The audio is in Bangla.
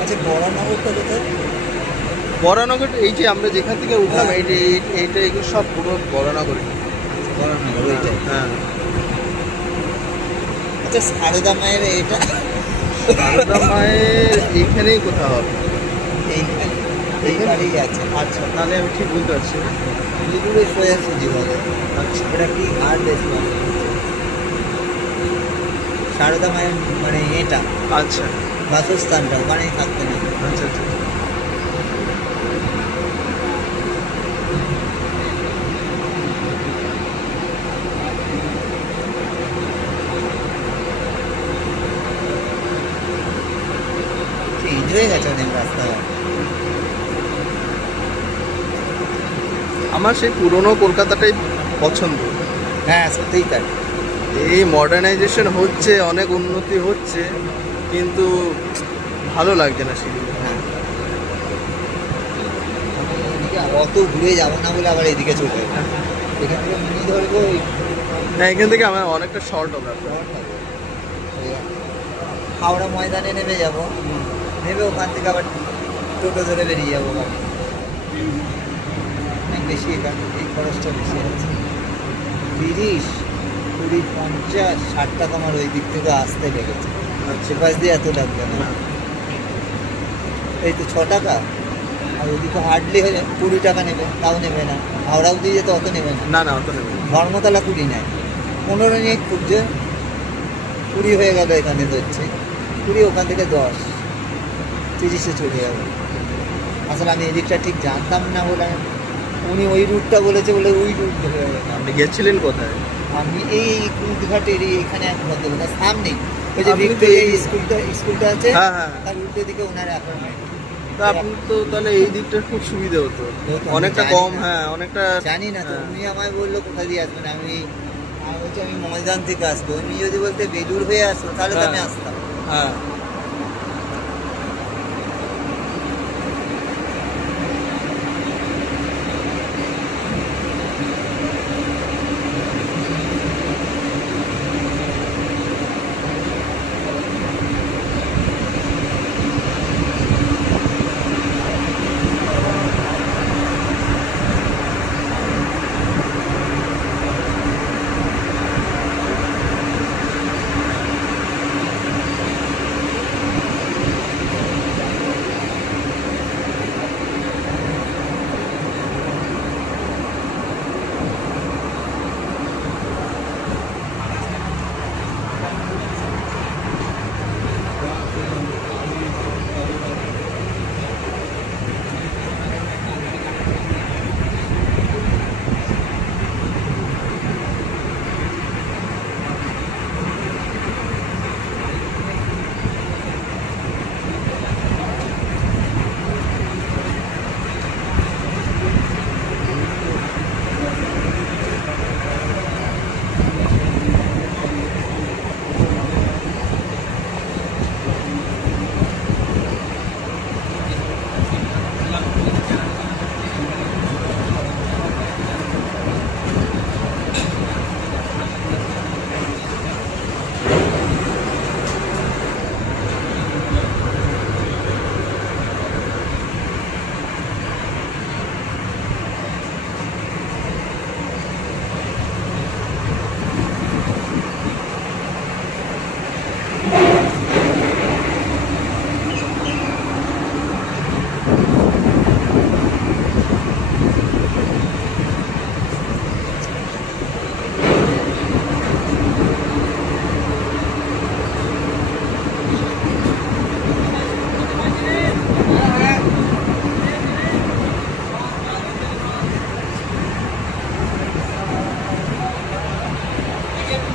আচ্ছা, বরানগরটা কোথায়? বরানগর এই যে আমরা যেখান থেকে উঠলাম, এইটা এগুলো সব পুরো বরানগরে। বরানগর ওইটাই। হ্যাঁ, আচ্ছা, সারদা মায়ের এটা সারদা মায়ের এইখানেই কোথাও হবে। এইখানে, এই বাড়ি আছে। আচ্ছা, তাহলে আমি ঠিক বুঝতে পারছি না। লিগুড়ে সোজা সুজি বলে। আচ্ছা এটা কি আর বেশ মানে সারদা মায়ের মানে এটা আচ্ছা বাসস্থানটা ওখানেই থাকতে নেই। আচ্ছা আচ্ছা। চেঞ্জ হয়ে গেছে অনেক রাস্তাঘাট। আমার সেই পুরনো কলকাতাটাই পছন্দ। হ্যাঁ, সত্যিই তাই। এই মডার্নাইজেশন হচ্ছে, অনেক উন্নতি হচ্ছে, কিন্তু ভালো লাগছে না সেগুলো। হ্যাঁ, আমি এদিকে অত ঘুরে যাবো না বলে আবার এদিকে চলে যাবো। এখান থেকে মিনি ধরবো ওই হ্যাঁ, এখান থেকে আমার অনেকটা শর্ট হবে আপনার। ওই হাওড়া ময়দানে নেমে যাব, নেমে ওখান থেকে আবার টোটো ধরে বেরিয়ে যাবো বাড়ি। অনেক বেশি এখানে এই খরচটা বেশি আছে। 30, 20, 50, 60 টাকা আমার ওই দিক থেকে আসতে লেগেছে। সে পাশ দিয়ে এত লাগবে না। এই তো 6 টাকা, আর ওদিকে হার্ডলি হলে 20 টাকা নেবে, তাও নেবে না। হাওড়া অব্দি যেতে অত নেবে না। না না, অত নেবে না। ধর্মতলা 20 নেয়, 15 নিয়ে খুঁজছে, 20 হয়ে গেল এখানে ধরছে, 20 ওখান থেকে 10, 30-এ চলে যাবে। আসলে আমি এদিকটা ঠিক জানতাম না বলে উনি ওই রুটটা বলেছে বলে ওই রুট ধরে গেলাম। আপনি গেছিলেন কোথায়? আমি এই কুদঘাটের এখানে এক ভদ্রলোকের সামনেই ওই যে আপনি তো ভিক্টোরিয়া এই- স্কুলটা আছে, হ্যাঁ হ্যাঁ। তার উল্টো দিকে ওনার অ্যাপার্টমেন্ট। তা আপনি তো তাহলে এই দিকটা খুব সুবিধা হতো, যেহেতু আমি অনেকটা জানি কম। না। হ্যাঁ, অনেকটা। জানি না তো, হ্যাঁ। উনি আমায় বললো কোথা দিয়ে আসবেন, আমি বলছি আমি ময়দান থেকে আসবো। উনি যদি বলতে বেলুর হয়ে আসো তাহলে তো আমি হ্যাঁ। আসতাম। হ্যাঁ